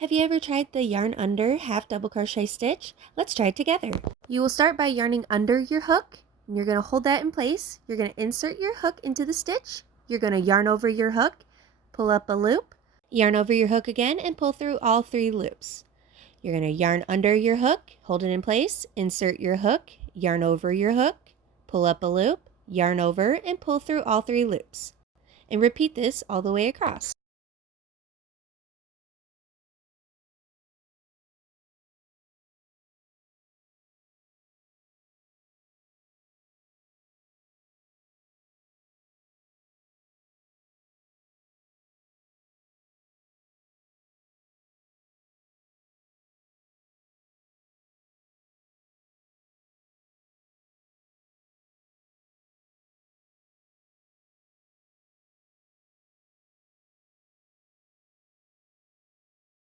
Have you ever tried the yarn under half double crochet stitch? Let's try it together. You will start by yarning under your hook, and you're going to hold that in place. You're going to insert your hook into the stitch. You're going to yarn over your hook, pull up a loop, yarn over your hook again, and pull through all 3 loops. You're going to yarn under your hook, hold it in place, insert your hook, yarn over your hook, pull up a loop, yarn over, and pull through all 3 loops. And repeat this all the way across.